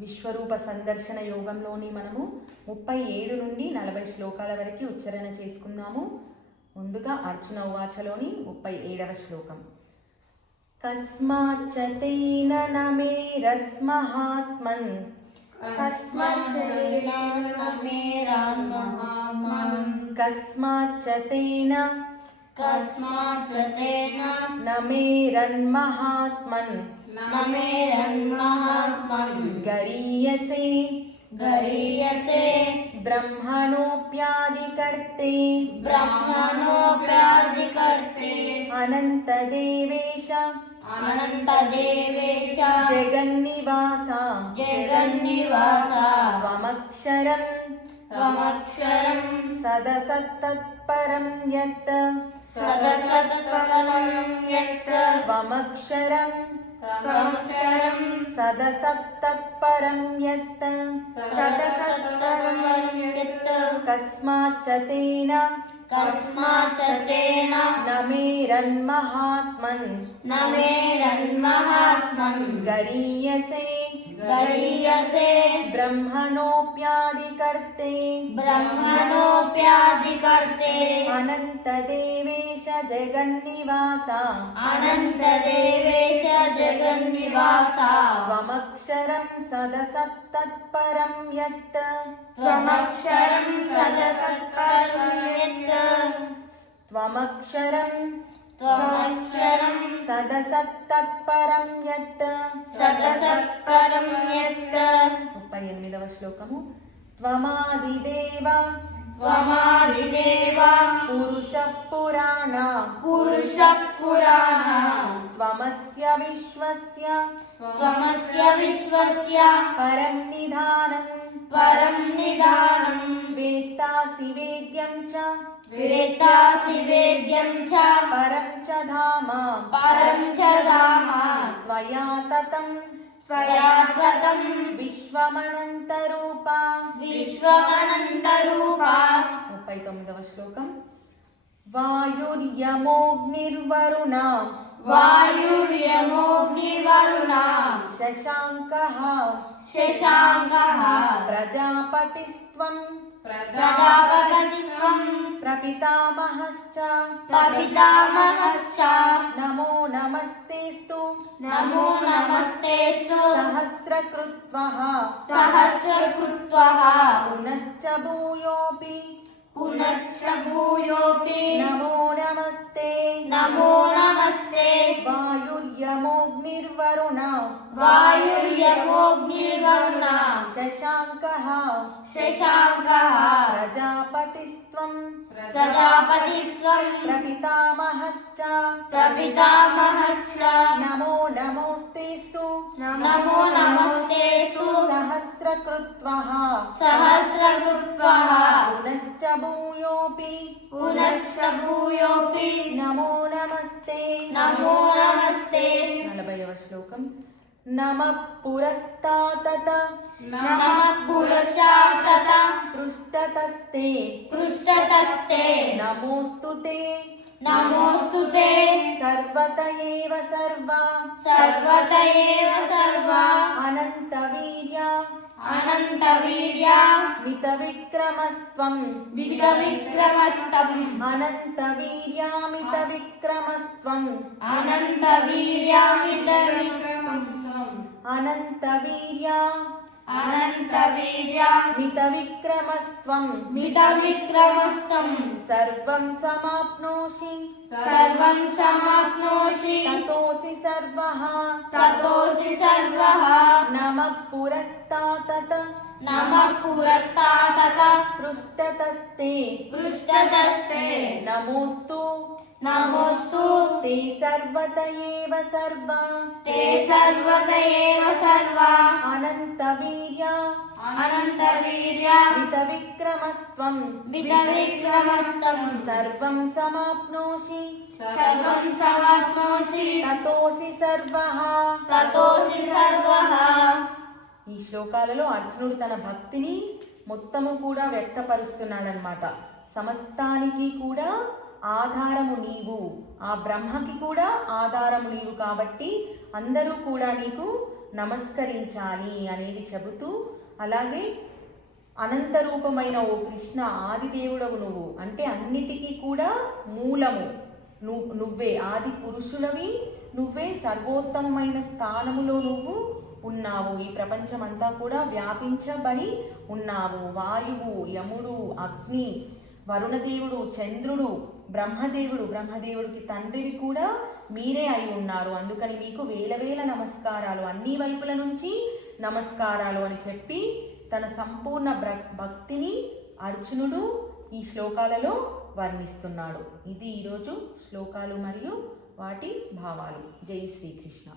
విశ్వరూప సందర్శన యోగంలోని మనము 37 నుండి 40 శ్లోకాల వరకు ఉచ్చారణ చేసుకుందాము. ముందుగా అర్జున ఉవాచలోని 37వ శ్లోకం. కస్మాచ్చ తేన నమేరస్మహాత్మన్ కస్మాచ్చ తేన నమేరన్మహాత్మన్ గరీయసే బ్రహ్మణోప్యాదికర్తే అనంత దేవేశ జగన్నివాస త్వమక్షరం సదసత్తత్పరం యత్ త్వమక్షరం సదసత్తత్పరం యత్ కస్మాచ్చ తేన నమేరన్మహాత్మన్ గరీయసే బ్రహ్మణోప్యాదికర్తే అనంత దేవేశ జగన్నివాస త్వమక్షరం సదసత్తత్పరం యత్ త్వమక్షరం సదసత్తత్పరం యత్ 38వ శ్లోకము. త్వమాదిదేవ పురుష పురాణ త్వమస్య విశ్వస్య పరం నిధానం వేత్తాసి వేద్యం చ పరం చ ధామ త్వయా తతం విశ్వమనంతరూప 39వ శ్లోకం. వాయుర్యమోగ్నిర్వరుణ శశాంకః ప్రజాపతిస్త్వం ప్రపితామహశ్చ నమో నమస్తేస్తు సహస్రకృత్వః పునశ్చ భూయోపి నమో నమస్తే వాయుర్యమోగ్నిర్వరుణ శశాంకః ప్రజాపతిస్త్వం ప్రపితామహశ్చ నమో నమోస్తేస్తు సహస్రకృత్వః పునశ్చ భూయోపి నమో నమస్తే 40వ శ్లోకం. నమః పురస్తాతత పృష్ఠతస్తే నమోస్తుతే సర్వత ఏవ సర్వ అనంత వీర్య మిత విక్రమస్త్వం మిత విక్రమస్త్వం సర్వం సమాప్నోషి తతోసి సర్వః నమః పురస్తాతత పృష్ఠతస్తే నమోస్తు తే సర్వత ఏవ సర్వ అనంత వీర్య మిత విక్రమస్త్వం సర్వం సమాప్నోషి తతోసి సర్వః. ఈ శ్లోకాలలో అర్జునుడు తన భక్తిని మొత్తము కూడా వ్యక్తపరుస్తున్నాడనమాట. సమస్తానికి కూడా ఆధారము నీవు, ఆ బ్రహ్మకి కూడా ఆధారము నీవు కాబట్టి అందరూ కూడా నీకు నమస్కరించాలి అనేది చెబుతూ, అలాగే అనంతరూపమైన ఓ కృష్ణ ఆదిదేవుడవు నువ్వు, అంటే అన్నిటికీ కూడా మూలము నువ్వే, ఆది పురుషులవి నువ్వే, సర్వోత్తమమైన స్థానములో నువ్వు ఉన్నావు, ఈ ప్రపంచమంతా కూడా వ్యాపించబడి ఉన్నావు. వాయువు, యముడు, అగ్ని, వరుణదేవుడు, చంద్రుడు, బ్రహ్మదేవుడికి తండ్రివి కూడా మీరే అయి ఉన్నారు. అందుకని మీకు వేల వేల నమస్కారాలు, అన్ని వైపుల నుంచి నమస్కారాలు అని చెప్పి తన సంపూర్ణ భక్తిని అర్జునుడు ఈ శ్లోకాలలో వర్ణిస్తున్నాడు. ఇది ఈరోజు శ్లోకాలు మరియు వాటి భావాలు. జై శ్రీకృష్ణ.